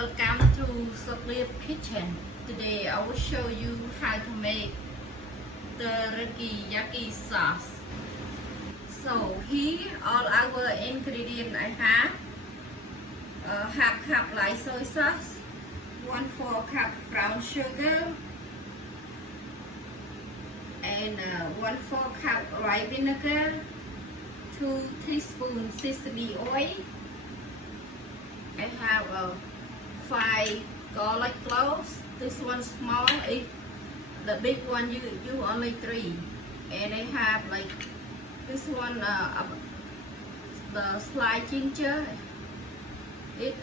welcome to Sesame Kitchen. Today I will show you how to make teriyaki sauce. So here all our ingredients I have half cup light soy sauce, 1/4 cup brown sugar, and 1/4 cup white vinegar, 2 teaspoons sesame oil. I have 5 garlic cloves. This one small, the big one you only 3. And I have like this one the sliced ginger. It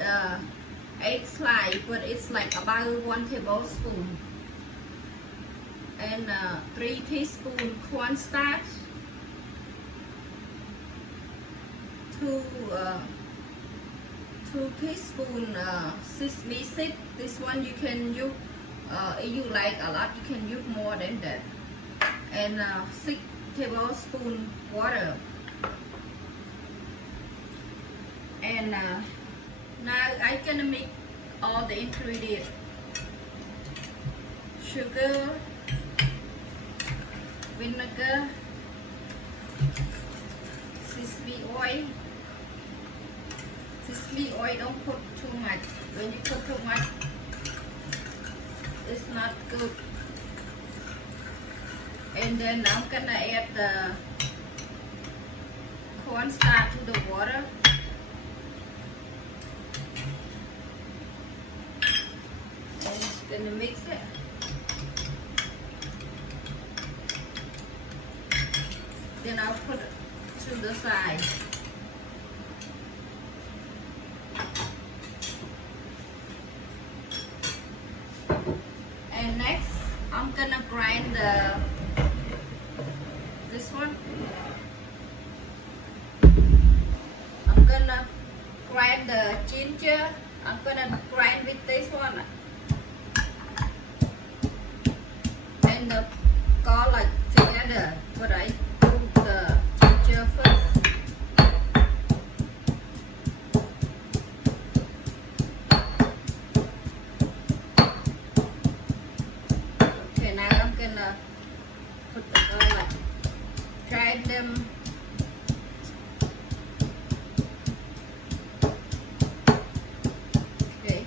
8 slice, but it's like about 1 tablespoon. And 3 teaspoons cornstarch, 2 teaspoons sesame seed. This one you can use if you like a lot, you can use more than that. And 6 tablespoons water. And now I gonna mix all the ingredients: sugar, vinegar, sesame oil. Sesame oil, don't put too much. When you put too much, it's not good. And then I'm gonna add the cornstarch to the water. And gonna mix it. Then I'll put it to the side. And next, I'm gonna grind this one. I'm gonna grind the ginger. I'm gonna grind with this one. And the garlic together. But I do the ginger first. Okay, now I'm gonna put the garlic. Grind them. Okay.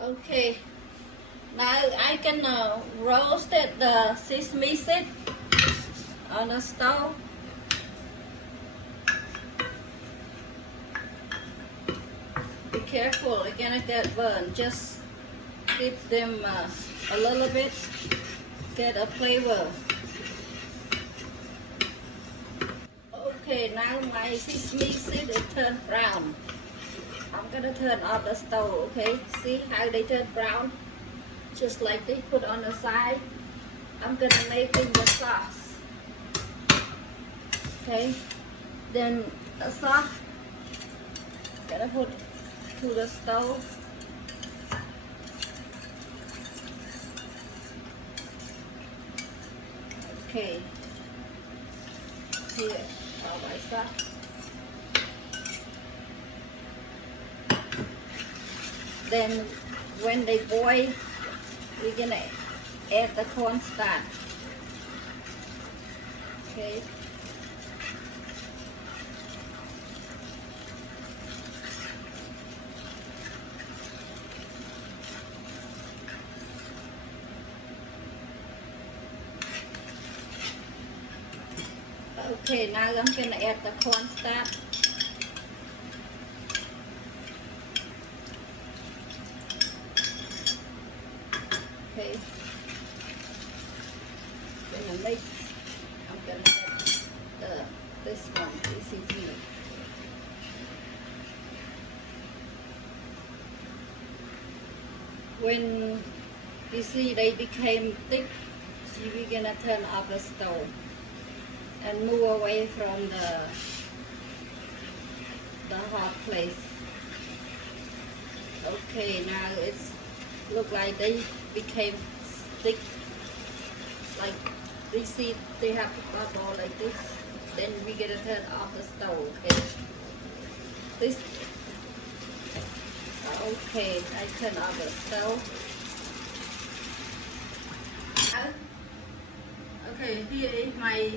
Okay. Now I can roast the sesame seed on the stove. Be careful, you're gonna get burned. Just give them a little bit, get a flavor. Okay, now my sesame seed is turned brown. I'm gonna turn off the stove, okay? See how they turn brown? Just like they put on the side. I'm gonna make in the sauce. Okay, then the sauce, gonna put to the stove. Okay, here, all my sauce. Then when they boil, we're gonna add the cornstarch. Okay. Okay, now I'm gonna add the cornstarch. Okay. Gonna mix. I'm gonna add this one, ECG. When you see they became thick, we're gonna turn off the stove and move away from the hot place. Okay, now it's look like they became thick. Like they see they have to bubble like this. then we gonna turn off the stove, okay? This, okay, I turn off the stove. Okay, here is my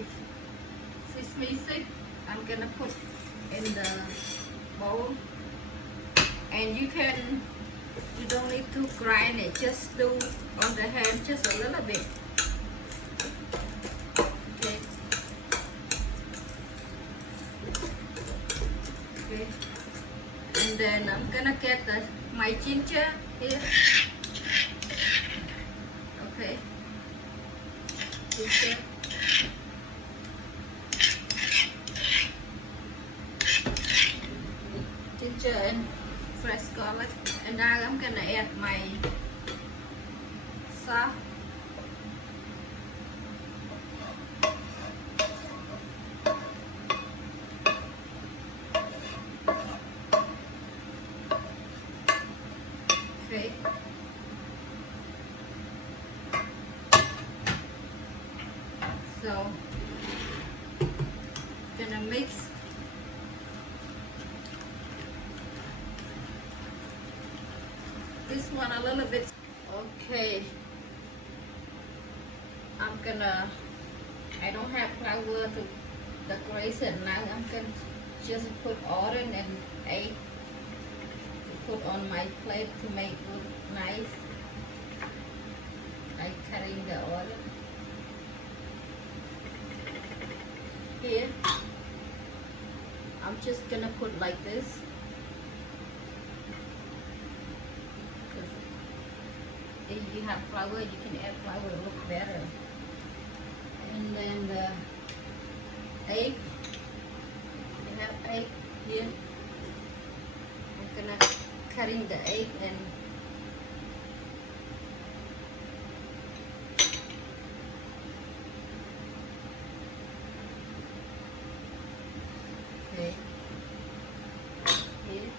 sesame seed. I'm gonna put in the bowl. And you don't need to grind it, just do on the hand just a little bit. Okay. Okay. And then I'm gonna get my ginger here. Okay. Ginger. Ginger and fresh garlic. And now I'm gonna add my sauce. Okay. So, gonna mix. This one a little bit. Okay. I don't have flour to decorate it now. I'm gonna just put orange and egg to put on my plate to make it look nice. I cutting the orange. Here. I'm just gonna put like this. If you have flour, you can add flour to look better. And then the egg. You have egg here. I'm gonna cutting the egg and okay. Here.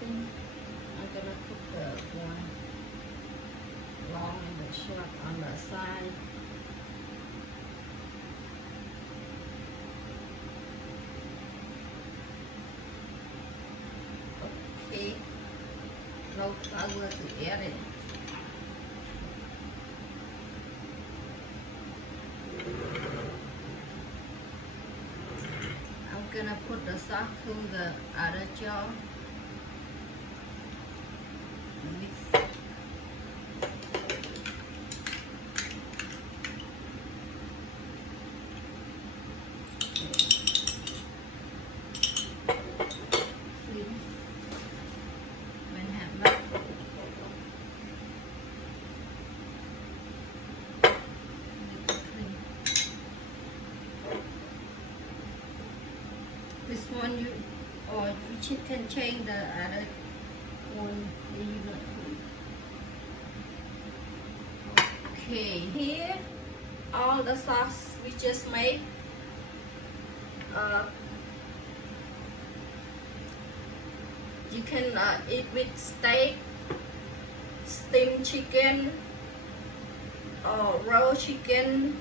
I'm gonna put the one long and the short on the side. Okay, no flour to add it. I'm gonna put the sauce through the other jar. Mix. This one you can change the other one. Okay, here all the sauce we just made. You can eat with steak, steamed chicken, or raw chicken,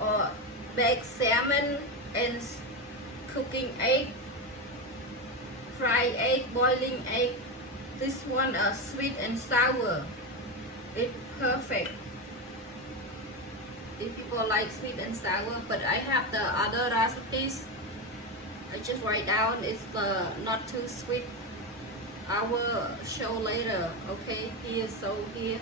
or baked salmon, and cooking egg, fried egg, boiling egg. This one sweet and sour. It's perfect if people like sweet and sour, but I have the other recipes. I just write down it's the not too sweet. I will show later. Okay, here, so here